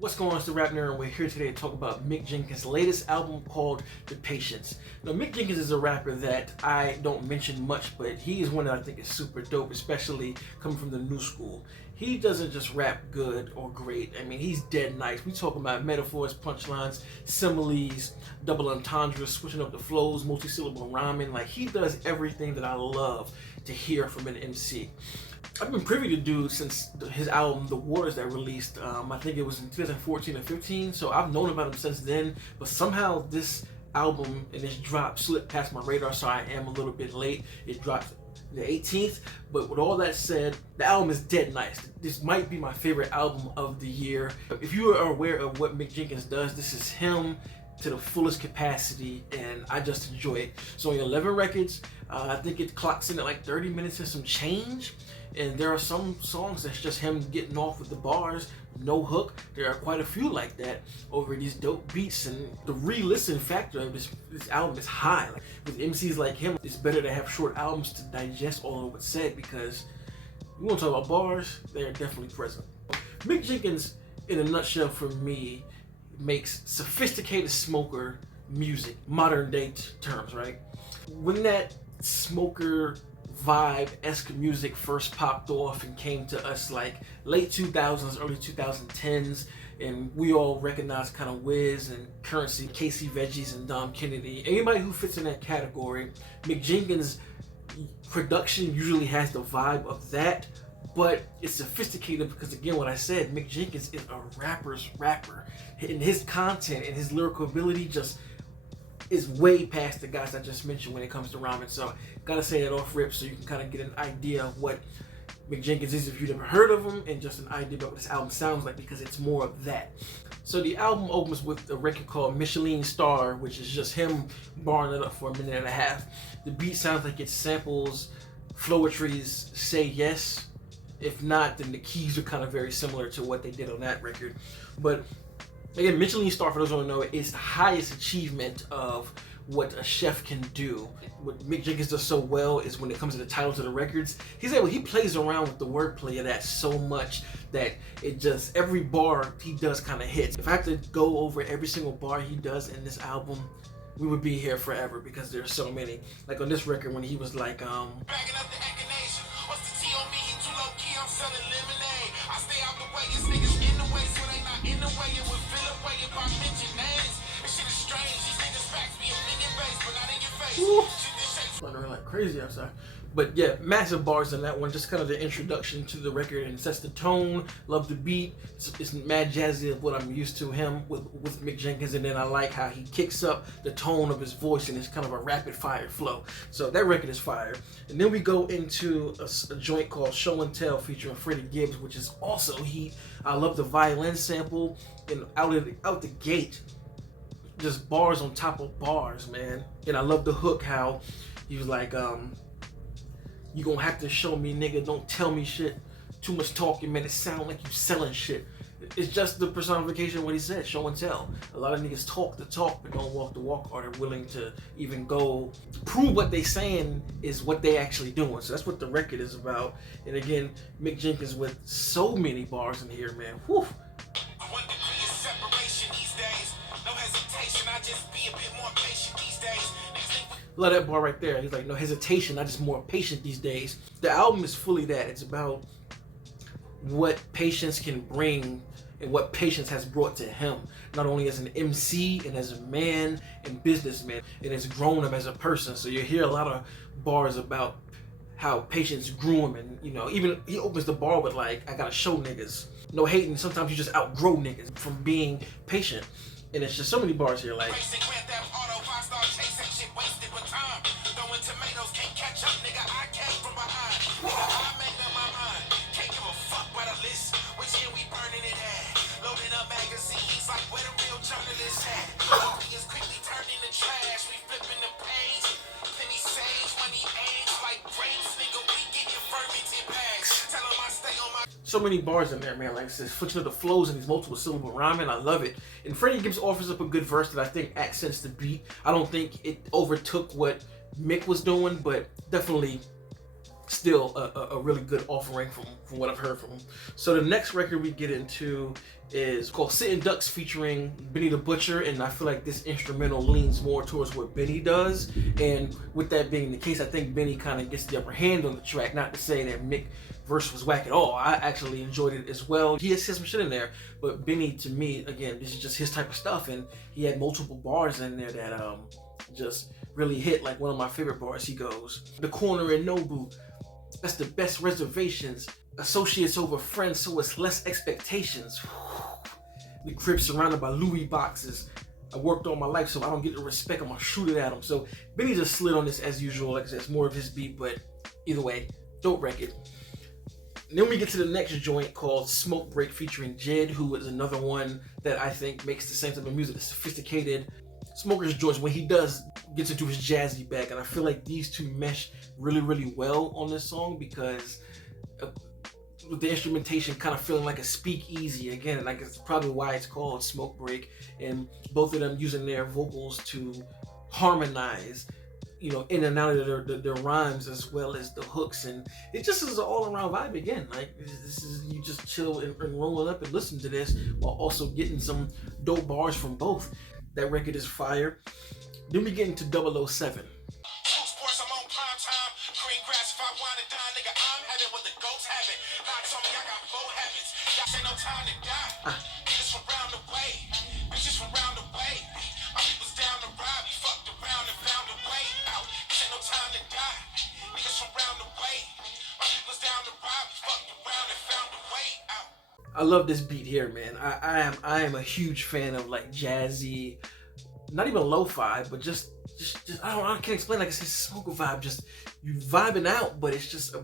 What's going on? It's the RapNerd, and we're here today to talk about Mick Jenkins' latest album called The Patience. Now, Mick Jenkins is a rapper that I don't mention much, but he is one that I think is super dope, especially coming from the new school. He doesn't just rap good or great. I mean, he's dead nice. We talk about metaphors, punchlines, similes, double entendres, switching up the flows, multi-syllable rhyming. Like, he does everything that I love to hear from an MC. I've been privy to dude since his album The Waters that released, I think it was in 2014 or 15, so I've known about him since then, but somehow this album and this drop slipped past my radar, so I am a little bit late. It dropped the 18th, but with all that said, the album is dead nice. This might be my favorite album of the year. If you are aware of what Mick Jenkins does, this is him to the fullest capacity, and I just enjoy it. It's only 11 records. I think it clocks in at like 30 minutes and some change. And there are some songs that's just him getting off with the bars, no hook. There are quite a few like that over these dope beats, and the re-listen factor of this album is high. Like, with MCs like him, it's better to have short albums to digest all of what's said, because we want to talk about bars, they are definitely present. Mick Jenkins, in a nutshell for me, makes sophisticated smoker music, modern day terms, right? When that smoker vibe-esque music first popped off and came to us like late 2000s, early 2010s, and we all recognized kind of Wiz and Currency, Casey Veggies, and Dom Kennedy. Anybody who fits in that category, Mick Jenkins' production usually has the vibe of that, but it's sophisticated because, again, what I said, Mick Jenkins is a rapper's rapper, and his content and his lyrical ability just is way past the guys I just mentioned when it comes to rhyming. So gotta say that off rip so you can kind of get an idea of what Mick Jenkins is if you've never heard of him, and just an idea about what this album sounds like, because it's more of that. So the album opens with a record called Michelin Star, which is just him barring it up for a minute and a half. The beat sounds like it samples Floetry's Say Yes. If not, then the keys are kind of very similar to what they did on that record. But again, Michelin Star, for those who don't know, is the highest achievement of what a chef can do. What Mick Jenkins does so well is when it comes to the titles of the records, he plays around with the wordplay of that so much that it just, every bar he does kind of hits. If I had to go over every single bar he does in this album, we would be here forever, because there's so many. Like on this record when he was like, backing up the echinacea. What's the T on me? He too low key, I'm selling lemonade. I stay out the way, it's niggas in the way, so they not in the way. It would feel away if I mention names. This shit is strange, these niggas facts be a million base, but not in your face. Thundering like crazy outside. But yeah, massive bars in that one, just kind of the introduction to the record, and it sets the tone. Love the beat. It's mad jazzy of what I'm used to him with Mick Jenkins, and then I like how he kicks up the tone of his voice, and it's kind of a rapid fire flow. So that record is fire. And then we go into a joint called Show and Tell featuring Freddie Gibbs, which is also heat. I love the violin sample, and out the gate, just bars on top of bars, man. And I love the hook, how he was like, you gonna have to show me, nigga, don't tell me shit. Too much talking, man, it sound like you selling shit. It's just the personification of what he said, show and tell. A lot of niggas talk the talk but don't walk the walk, or they're willing to even go prove what they saying is what they actually doing. So that's what the record is about. And again, Mick Jenkins with so many bars in here, man. Whew. Love that bar right there. He's like, no hesitation, I'm just more patient these days. The album is fully that. It's about what patience can bring and what patience has brought to him, not only as an MC and as a man and businessman, and it's grown him as a person. So you hear a lot of bars about how patience grew him, and you know, even he opens the bar with like, I gotta show niggas, no hating, sometimes you just outgrow niggas from being patient. And it's just so many bars here, like so many bars in there, man. Like, it's switching up the flows and these multiple syllable rhyming. I love it. And Freddie Gibbs offers up a good verse that I think accents the beat. I don't think it overtook what Mick was doing, but definitely still a really good offering from what I've heard from him. So the next record we get into is called Sitting Ducks featuring Benny the Butcher, and I feel like this instrumental leans more towards what Benny does, and with that being the case, I think Benny kind of gets the upper hand on the track. Not to say that Mick verse was whack at all. I actually enjoyed it as well. He has some shit in there, but Benny, to me, again, this is just his type of stuff, and he had multiple bars in there that just really hit. Like one of my favorite bars, he goes, "The corner in Nobu, that's the best reservations. Associates over friends, so it's less expectations. The crib surrounded by Louis boxes. I worked all my life, so I don't get the respect. I'm gonna shoot it at him." So Benny just slid on this as usual. Like I said, it's more of his beat, but either way, dope record. And then we get to the next joint called Smoke Break featuring Jid, who is another one that I think makes the same type of music, the sophisticated Smoker's joints when he does gets into his jazzy bag, and I feel like these two mesh really, really well on this song because with the instrumentation kind of feeling like a speakeasy again, like it's probably why it's called Smoke Break, and both of them using their vocals to harmonize, you know, in and out of their rhymes as well as the hooks, and it just is an all-around vibe again. Like this is, you just chill and roll up and listen to this while also getting some dope bars from both. That record is fire. Then we get into 007. I love this beat here, man. I am a huge fan of like jazzy, not even lo-fi, but just I can't explain. Like I said, smoker vibe. Just you vibing out, but it's just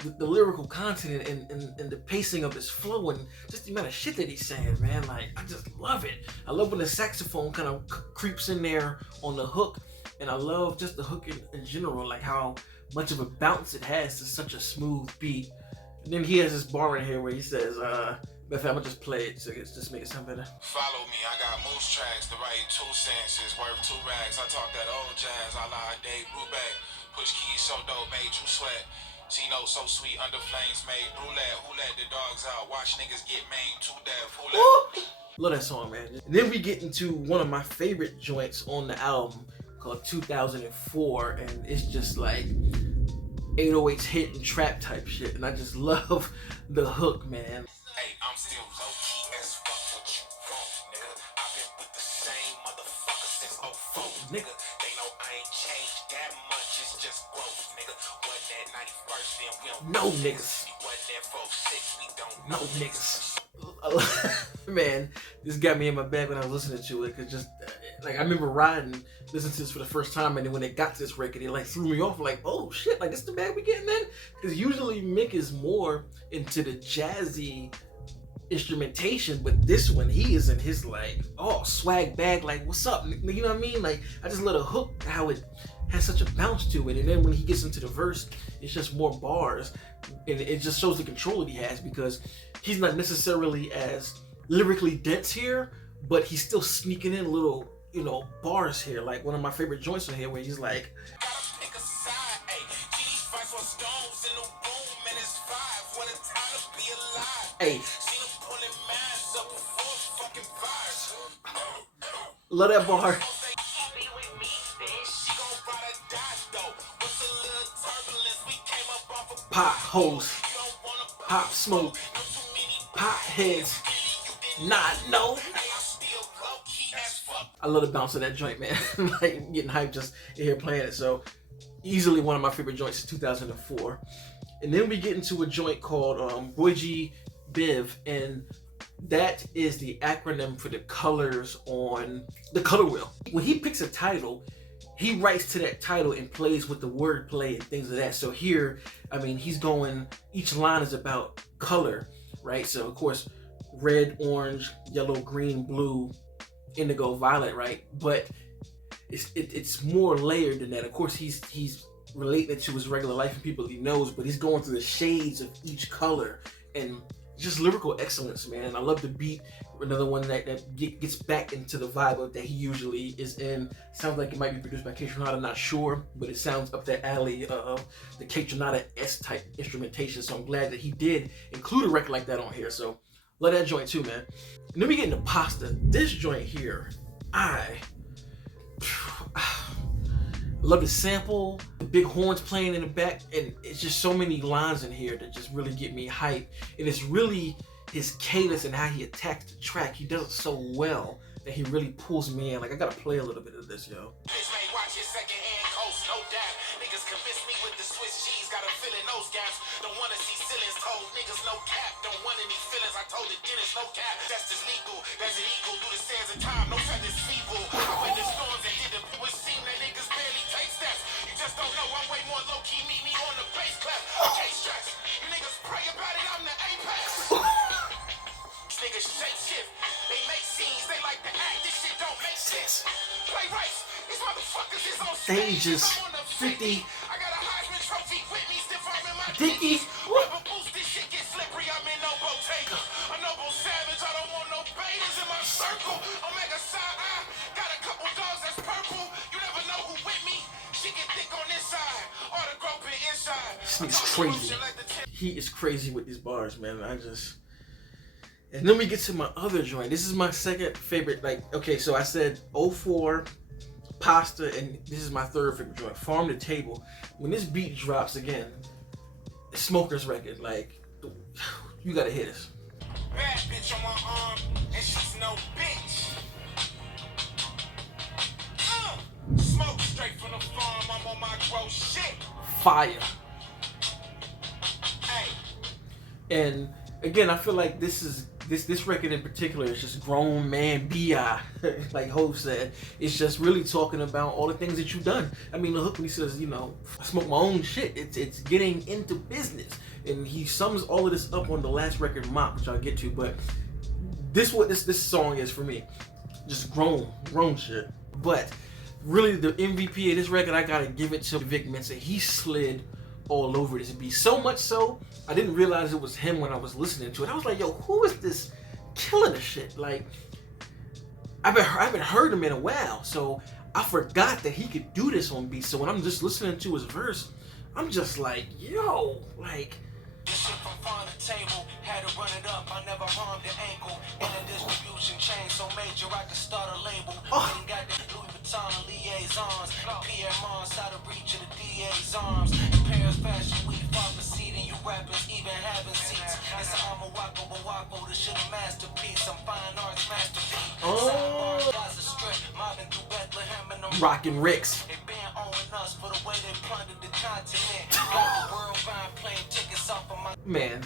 the lyrical content and the pacing of his flow and just the amount of shit that he's saying, man. Like I just love it. I love when the saxophone kind of creeps in there on the hook, and I love just the hook in general, like how much of a bounce it has to such a smooth beat. And then he has this bar in here where he says, I'm gonna just play it so it's just make it sound better. Follow me, I got moose tracks, the right 2 cents is worth 2 rags. I talk that old jazz, I lie Dave Brubeck. Push keys so dope, made you sweat. Tino so sweet, under flames made roulette. Who let the dogs out? Watch niggas get maimed to death. Who let? Love that song, man. And then we get into one of my favorite joints on the album called 2004, and it's just like 808s hit and trap type shit, and I just love the hook, man. Hey, I'm still low-key as fuck what you want, nigga. I've been with the same motherfucker since 04, nigga. They know I ain't changed that much, it's just growth, nigga. Wasn't that 91st, then we don't know niggas. Wasn't that 46, we don't know niggas. Man, this got me in my bag when I was listening to it, cause just like I remember riding, listening to this for the first time, and then when it got to this record, it like threw me off. Like, oh shit, like this the bag we getting in? Because usually Mick is more into the jazzy instrumentation, but this one he is in his like swag bag. Like, what's up? You know what I mean? Like, I just let a hook how it has such a bounce to it, and then when he gets into the verse, it's just more bars, and it just shows the control that he has because he's not necessarily as lyrically dense here, but he's still sneaking in little, you know, bars here. Like one of my favorite joints on here where he's like, hey, love that bar. Pop holes, pop smoke, pop heads, not no. I love the bounce of that joint, man. Like getting hyped just in here playing it. So easily one of my favorite joints is 2004. And then we get into a joint called Boyji Biv, and that is the acronym for the colors on the color wheel. When he picks a title, he writes to that title and plays with the wordplay and things of that. So here, I mean, he's going, each line is about color, right? So of course, red, orange, yellow, green, blue, indigo, violet, right? But it's more layered than that. Of course, he's relating it to his regular life and people he knows, but he's going through the shades of each color and just lyrical excellence, man. I love the beat. Another one that gets back into the vibe that he usually is in. Sounds like it might be produced by Kaytranada, I'm not sure, but it sounds up that alley of the Kaytranada-esque type instrumentation. So I'm glad that he did include a record like that on here. So love that joint too, man. And then we get into Pasta. This joint here, I love the sample, the big horns playing in the back, and it's just so many lines in here that just really get me hyped. And it's really his cadence and how he attacks the track. He does it so well that he really pulls me in. Like, I gotta play a little bit of this, yo. Watch your second-hand coast, no doubt. Niggas convince me with the Swiss cheese, got a feeling those gaps. Don't wanna see ceilings told, niggas no cap. Don't want any feelings, I told the dentist no cap. That's just legal, that's illegal. Through the sands of time, no feathers feeble. I went the storms and did the would seem that niggas barely take steps. You just don't know, I'm way more low-key, meet me on the bass clap. Okay, stress, you niggas pray about it, I'm the apex. Niggas shake shift, they make scenes, they like to act, this shit don't make sense. Play rights, these motherfuckers is on stages 50. I got a Heisman trophy with me, stiff arm in my Dickies. Rubber boots, this shit get slippery, I'm in no Bottega. A noble savage, I don't want no betas in my circle. Omega side eye, got a couple dogs that's purple. You never know who with me, she get thick on this side, or the groping inside. This nigga's crazy. He is crazy with these bars, man. And then we get to my other joint. This is my second favorite. Like, okay, so I said 04, Pasta, and this is my third favorite joint, Farm to Table. When this beat drops again, Smoker's record, like, you gotta hit us. Bad bitch on my arm, and she's no bitch. Smoke straight from the farm, I'm on my gross shit. Fire. Hey. And again, I feel like this record in particular is just grown man B.I. like Hov said. It's just really talking about all the things that you've done. I mean, the hook when he says, you know, I smoke my own shit. It's getting into business, and he sums all of this up on the last record, Mop, which I'll get to. But this song is for me, just grown shit. But really, the MVP of this record, I gotta give it to Vic Mensa. He slid all over this beat. So much so, I didn't realize it was him when I was listening to it. I was like, yo, who is this killing the shit? Like, I haven't heard him in a while, so I forgot that he could do this on beats. So when I'm just listening to his verse, I'm just like, yo, like. This shit from farm to table, had to run it up, I never harmed the ankle. In a distribution chain, so major I could start a label. Ain't got the Louis Vuitton liaisons, Pierre Mons out of reach of the DA's arms. In Paris fashion week, pharmacy, and you rappers even having seats. It's a Wacko, this shit a masterpiece. I'm fine arts masterpiece. Gaza Strip, mobbing through Bethlehem and I'm rockin' Ricks. They been owing us for the way they plundered the continent. Got the world buying plane tickets off of my man.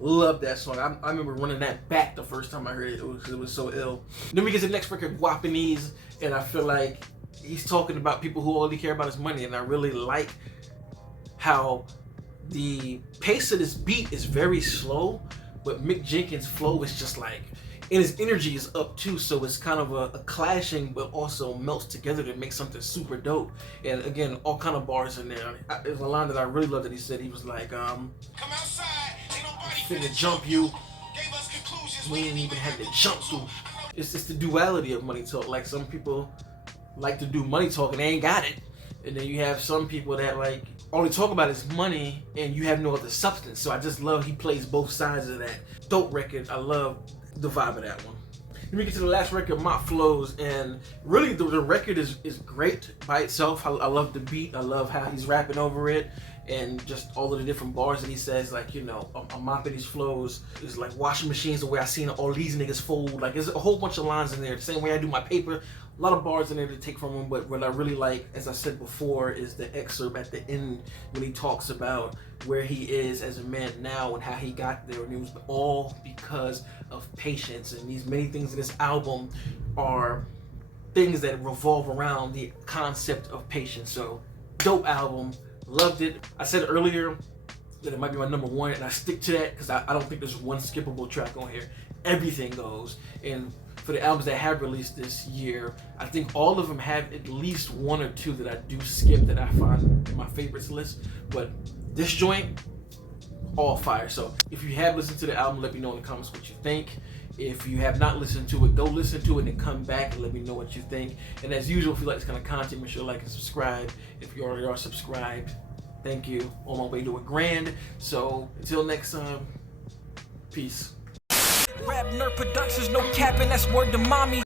Love that song. I remember running that back the first time I heard it. It was so ill. Then we get to the next record, Guapanese, and I feel like he's talking about people who only care about his money, and I really like how the pace of this beat is very slow, but Mick Jenkins' flow is just like, and his energy is up too, so it's kind of a clashing, but also melts together to make something super dope. And again, all kind of bars in there. There's a line that I really love that he said. He was like, come outside, ain't nobody finna jump you. Gave us conclusions, We ain't even had to jump through. It's the duality of money talk. Like, some people like to do money talk and they ain't got it. And then you have some people that like only talk about his money and you have no other substance. So I just love he plays both sides of that. Dope record. I love the vibe of that one. Then we get to the last record, Mop Flows, and really the record is great by itself. I love the beat. I love how he's rapping over it, and just all of the different bars that he says. Like, you know, I'm mopping these flows. It's like washing machines the way I seen all these niggas fold. Like, there's a whole bunch of lines in there. The same way I do my paper. A lot of bars in there to take from him, but what I really like, as I said before, is the excerpt at the end when he talks about where he is as a man now and how he got there, and it was all because of patience. And these many things in this album are things that revolve around the concept of patience. So, dope album, loved it. I said earlier that it might be my number one, and I stick to that because I don't think there's one skippable track on here. Everything goes. And for the albums that have released this year, I think all of them have at least one or two that I do skip that I find in my favorites list. But this joint, all fire. So if you have listened to the album, let me know in the comments what you think. If you have not listened to it, go listen to it and come back and let me know what you think. And as usual, if you like this kind of content, make sure to like and subscribe. If you already are subscribed, thank you. On my way to $1,000. So until next time, peace. RapNerd Productions, no capping, that's word to mommy.